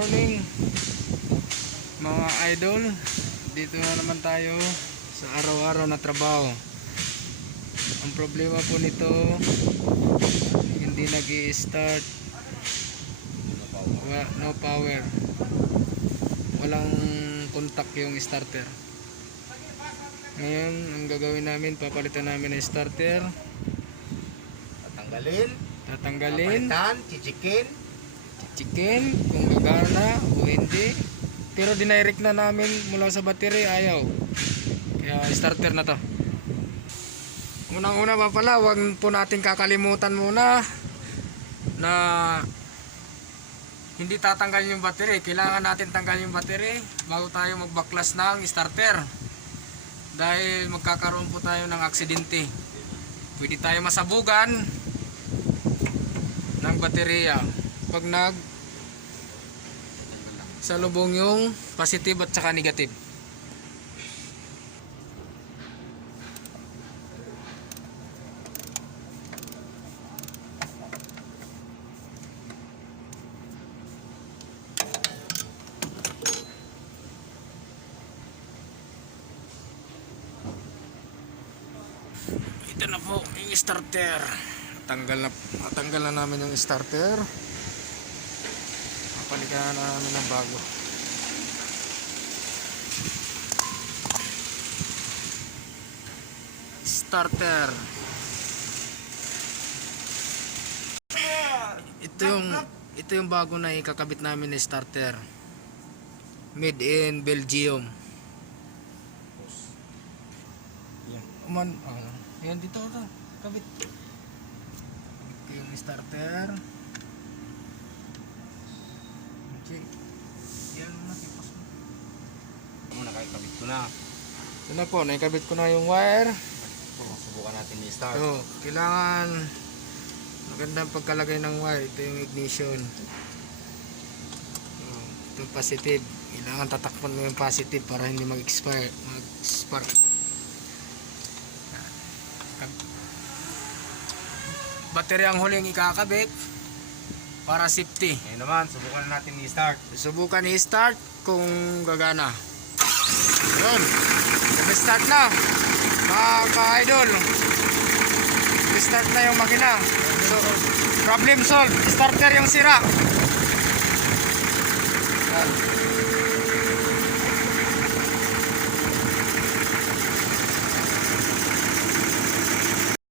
morning mga idol, dito na naman tayo sa araw-araw na trabaho. Ang problema po nito, hindi nag-i-start, no power, walang contact yung starter. Ngayon ang gagawin namin, papalitan namin ng starter, tatanggalin, papalitan, chichikin kung gagana o hindi. Pero dinirect na namin mula sa battery, ayaw. Kaya starter na to. Unang-una pa pala, huwag po natin kakalimutan muna na hindi tatanggalin yung battery. Kailangan natin tanggalin yung battery bago tayo magbaklas ng starter. Dahil magkakaroon po tayo ng aksidente. Pwede tayo masabugan ng baterya pag salubong yung positive at saka negative. Ito na po yung starter. Tanggal na namin yung starter. Palitan na namin ng bago. Starter. Ito yung bago na ikakabit namin na starter. Made in Belgium. Yan. Yan dito ito. Kabit. Ito yung starter. Yan muna, tipos mo. muna, kahit kabit ko na. Ito na po, naikabit ko na yung wire. Subukan natin i-start. So, kailangan magandang pagkalagay ng wire. Ito yung ignition. Ito yung positive. Kailangan tatakpan mo yung positive para hindi mag-spark. Battery ang huling ikakabit para safety. Ngayon naman, subukan natin i-start. Subukan i-start kung gagana. Yun. Nag-start na. Mga ka-idol. Nag-start na yung makina. So, problem solved. Starter yung sira. Yan.